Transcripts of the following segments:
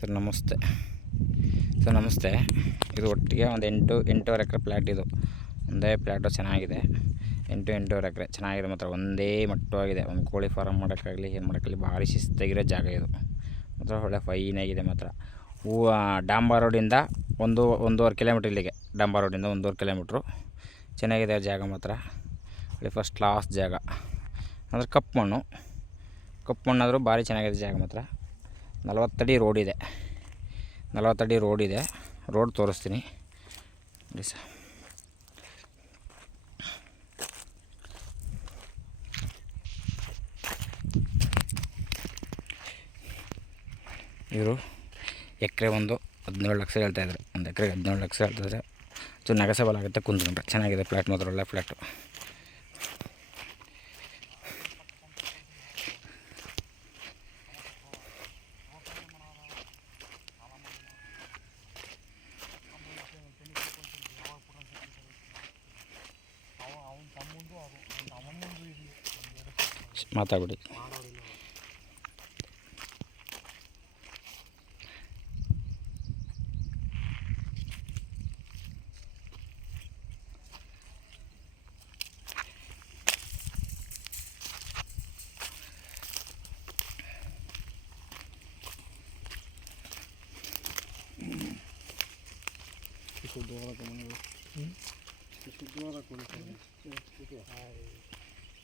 Sir ನಮಸ್ತೆ. ಇದು ಒಟ್ಟಿಗೆ ಒಂದು 8-8.5 ಎಕರೆ ಪ್ಲ್ಯಾಟ್. ಇದು ಒಂದೇ ಪ್ಲ್ಯಾಟು ಚೆನ್ನಾಗಿದೆ. 8-8.5 ಎಕರೆ ಚೆನ್ನಾಗಿದೆ ಮಾತ್ರ. ಒಂದೇ ಮಟ್ಟವಾಗಿದೆ. ಒಂದು ಕೋಳಿ ಫಾರಮ್ ಮಾಡೋಕ್ಕಾಗಲಿ ಏನು ಮಾಡೋಕ್ಕಾಗಲಿ ಭಾರಿ ಶಿಸ್ತಾಗಿರೋ ಜಾಗ ಇದು ಮಾತ್ರ. ಒಳ್ಳೆ ಫೈನಾಗಿದೆ ಮಾತ್ರ. ಡಾಂಬಾ ರೋಡಿಂದ 1.5 ಕಿಲೋಮೀಟ್ರ್ ಇಲ್ಲಿಗೆ. ಡಾಂಬಾ ರೋಡಿಂದ 1.5 ಕಿಲೋಮೀಟ್ರು. ಚೆನ್ನಾಗಿದೆ ಜಾಗ ಮಾತ್ರ. ಇಲ್ಲಿ ಫಸ್ಟ್ ಕ್ಲಾಸ್ ಜಾಗ ಅಂದರೆ ಕಪ್ಪು ಮಣ್ಣಾದರೂ ಭಾರಿ ಚೆನ್ನಾಗಿದೆ ಜಾಗ ಮಾತ್ರ. 40 ಅಡಿ ರೋಡಿದೆ. 40 ಅಡಿ ರೋಡಿದೆ. ರೋಡ್ ತೋರಿಸ್ತೀನಿ ನೋಡಿ ಸರ್. ಇವರು ಎಕರೆ 17 ಲಕ್ಷ ಹೇಳ್ತಾಯಿದ್ದಾರೆ. ಒಂದು ಎಕರೆಗೆ 17 ಲಕ್ಷ ಹೇಳ್ತಾಯಿದ್ದಾರೆ. ಸೊ ನೆಗೋಸಿಯಬಲ್ ಆಗುತ್ತೆ ಕುಂತ್ಕೊಂಡ್ರೆ. ಚೆನ್ನಾಗಿದೆ ಫ್ಲ್ಯಾಟ್ ಮಾತ್ರ, ಒಳ್ಳೆ ಫ್ಲ್ಯಾಟು. ಮಾತಾಡ್ಬಿಡಿ.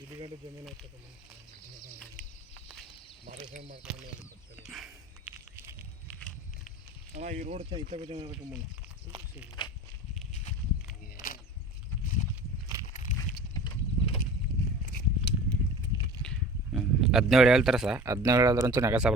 ಇಲ್ಲಿಗಂಟೆ ಜಮೀನು ಆಗ್ತದೆ. ಮಾರೇಶ್ವರ ಮಾಡ್ಕೊಂಡು ಅಣ್ಣ ಈ ರೋಡ್ ಇತ್ತಾಗ ಜಮೀನು ಹಾಕೊಂಬಣ್ಣ. 17 ಹೇಳ್ತಾರೆ ಸರ್. 17 ಹೇಳಿದ್ರಂತೂ ನೆಗೋಸಿಯಬಲ್